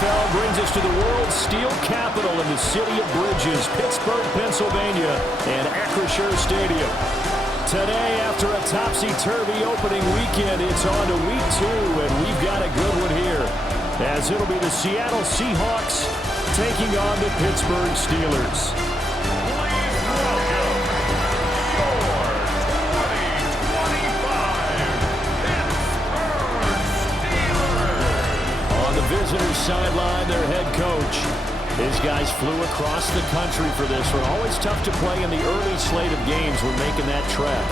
NFL brings us to the world's steel capital in the city of bridges, Pittsburgh, Pennsylvania, and Acrisure Stadium. Today, after a topsy-turvy opening weekend, it's on to week 2, and we've got a good one here, as it'll be the Seattle Seahawks taking on the Pittsburgh Steelers. Please welcome your 2025 Pittsburgh Steelers. On the visitors' sideline, their head coach. His guys flew across the country for this one. Always tough to play in the early slate of games when making that trek.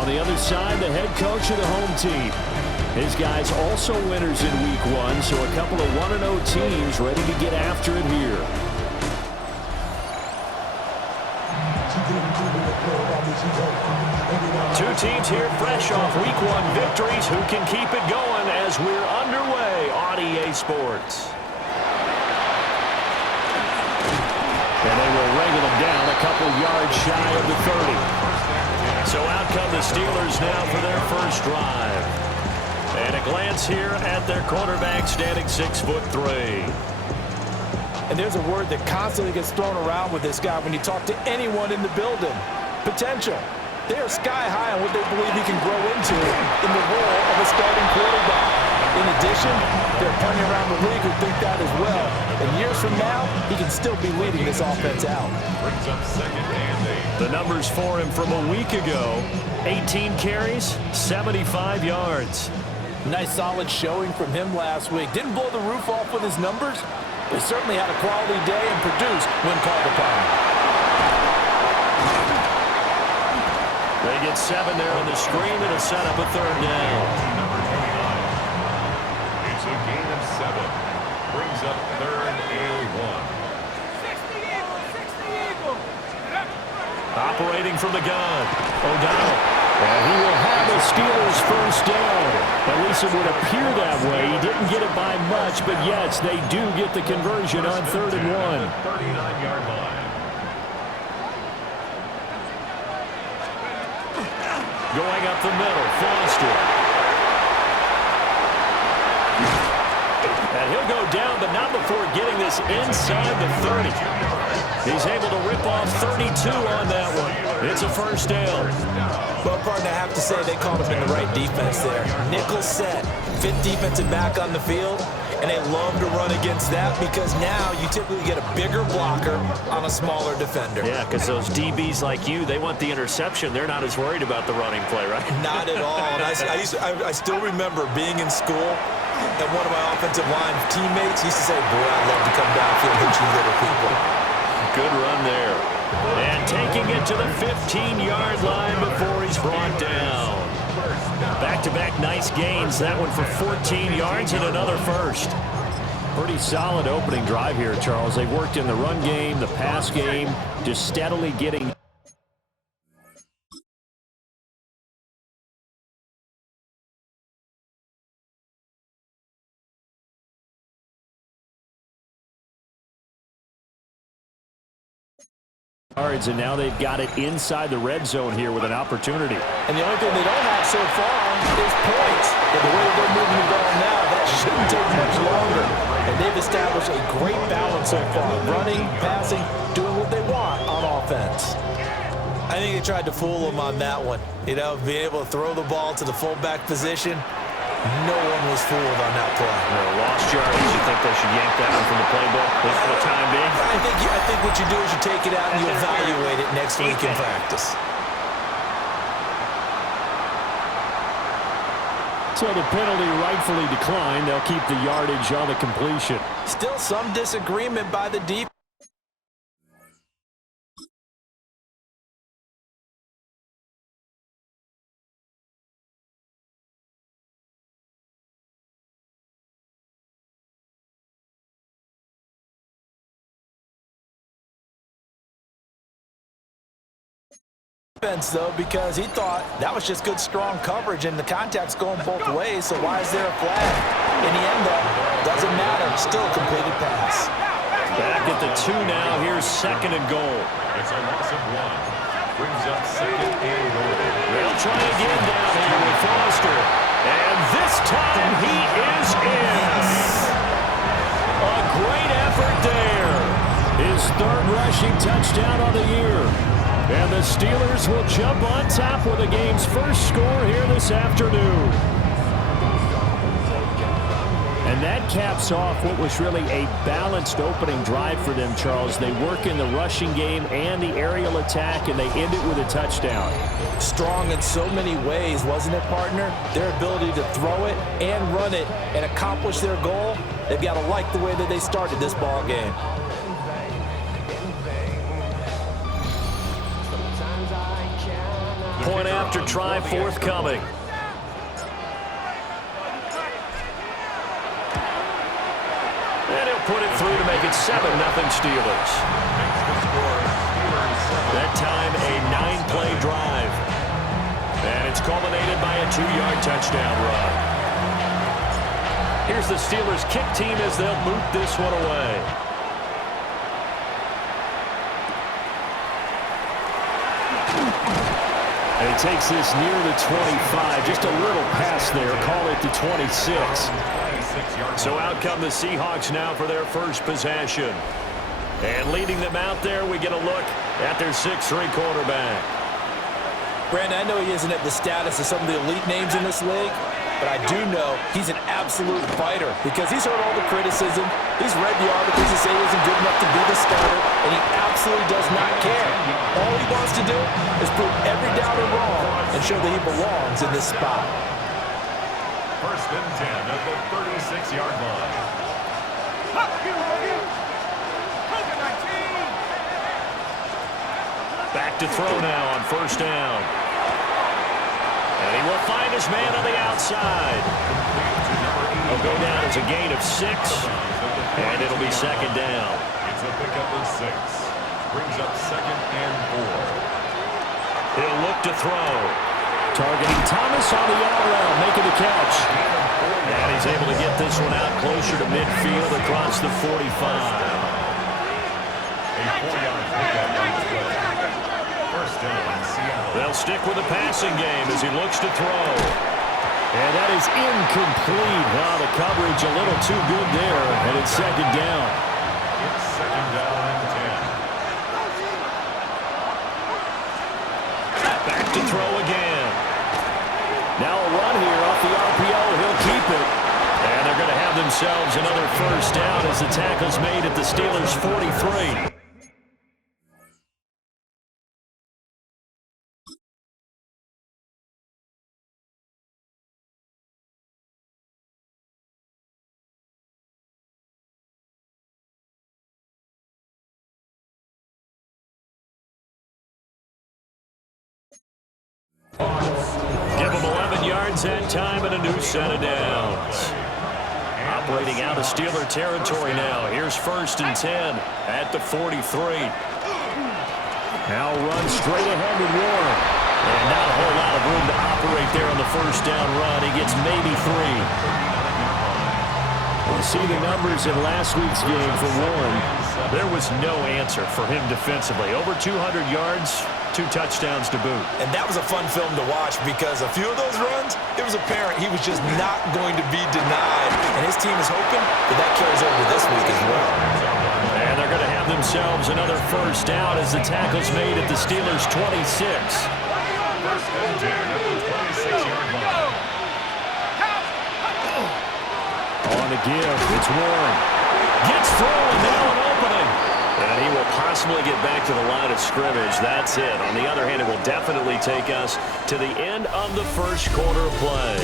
On the other side, the head coach of the home team. His guys also winners in week 1, so a couple of 1-0 teams ready to get after it here. Two teams here fresh off week 1 victories. Who can keep it going as we're underway on EA Sports? And they will wrangle them down a couple yards shy of the 30. So out come the Steelers now for their first drive. And a glance here at their quarterback standing 6'3". And there's a word that constantly gets thrown around with this guy when you talk to anyone in the building. Potential. They are sky high on what they believe he can grow into in the role of a starting quarterback. In addition, there are plenty around the league who think that as well. And years from now, he can still be leading this offense out. Brings up second and 8. The numbers for him from a week ago: 18 carries, 75 yards. Nice solid showing from him last week. Didn't blow the roof off with his numbers, but certainly had a quality day and produced when called upon. They get 7 there on the screen. It'll set up a third down. Number 29. It's a gain of 7. Brings up third and 1. Operating from the gun, O'Donnell. And he will have the Steelers first down. At least it would appear that way. He didn't get it by much, but yes, they do get the conversion on 3rd and 1. 39-yard line. Going up the middle, Foster. And he'll go down, but not before getting this inside the 30. He's able to rip off 32 on that one. It's a first down. Well, partner, I have to say they called him in the right defense there. Nickel set, 5th defensive back on the field, and they love to run against that because now you typically get a bigger blocker on a smaller defender. Yeah, because those DBs like you, they want the interception. They're not as worried about the running play, right? Not at all. And I still remember being in school, and one of my offensive line teammates used to say, boy, I'd love to come downfield and hit you little people. Good run there. And taking it to the 15-yard line before he's brought down. Back-to-back nice gains. That one for 14 yards and another first. Pretty solid opening drive here, Charles. They've worked in the run game, the pass game, just steadily getting... yards, and now they've got it inside the red zone here with an opportunity. And the only thing they don't have so far is points. But the way that they're moving the ball now, that shouldn't take much longer. And they've established a great balance so far. Running, passing, doing what they want on offense. I think they tried to fool them on that one. You know, being able to throw the ball to the fullback position. No one was fooled on that play. No, lost yards. You think they should yank that one from the playbook for the time being? I think what you do is you take it out and you evaluate it next week in practice. So the penalty rightfully declined. They'll keep the yardage on the completion. Still some disagreement by the defense. Though, because he thought that was just good, strong coverage, and the contact's going both ways, so why is there a flag? In the end, though, doesn't matter. Still a completed pass. Back at the 2 now. Here's 2nd and goal. It's a loss of 1. Brings up 2nd and goal. They'll try again down here with Foster. And this time he is in. third rushing touchdown on the year. And the Steelers will jump on top with the game's first score here this afternoon. And that caps off what was really a balanced opening drive for them, Charles. They work in the rushing game and the aerial attack, and they end it with a touchdown. Strong in so many ways, wasn't it, partner? Their ability to throw it and run it and accomplish their goal, they've got to like the way that they started this ball game. Point after try forthcoming. And he'll put it through to make it 7-0 Steelers. That time a 9-play drive. And it's culminated by a 2-yard touchdown run. Here's the Steelers kick team as they'll boot this one away. And he takes this near the 25. Just a little pass there. Call it the 26. So out come the Seahawks now for their first possession. And leading them out there, we get a look at their 6'3" quarterback. Brandon, I know he isn't at the status of some of the elite names in this league, but I do know he's an absolute fighter because he's heard all the criticism. He's read the articles that say he isn't good enough to be the starter, and he absolutely does not care. All he wants to do is prove every doubter wrong and show that he belongs in this spot. First and 10 at the 36-yard line. Back to throw now on first down. And he will find his man on the outside. He'll go down as a gain of 6, and it'll be second down. It's a pickup of 6. Brings up 2nd and 4. He'll look to throw. Targeting Thomas on the out route, making the catch. And he's able to get this one out closer to midfield across the 45. A 4-yard pickup on the play. First down, Seattle. They'll stick with the passing game as he looks to throw. And that is incomplete. Now the coverage a little too good there, and it's second down. It's second down and 10. Back to throw again. Now a run here off the RPO. He'll keep it. And they're going to have themselves another first down as the tackle's made at the Steelers' 43. Give them 11 yards that time and a new set of downs. Operating out of Steeler territory now. Here's first and 10 at the 43. Now run straight ahead with Warren. And not a whole lot of room to operate there on the first down run. He gets maybe 3. We'll see the numbers in last week's game for Warren. There was no answer for him defensively. Over 200 yards, 2 touchdowns to boot. And that was a fun film to watch because a few of those runs, it was apparent he was just not going to be denied. And his team is hoping that carries over to this week as well. And they're going to have themselves another first down as the tackle's made at the Steelers' 26. First and 10 at the 26-yard line. On the give, it's Warren. Gets through and now an opening. And he will possibly get back to the line of scrimmage. That's it. On the other hand, it will definitely take us to the end of the first quarter play.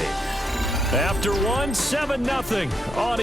After one, 7-0 on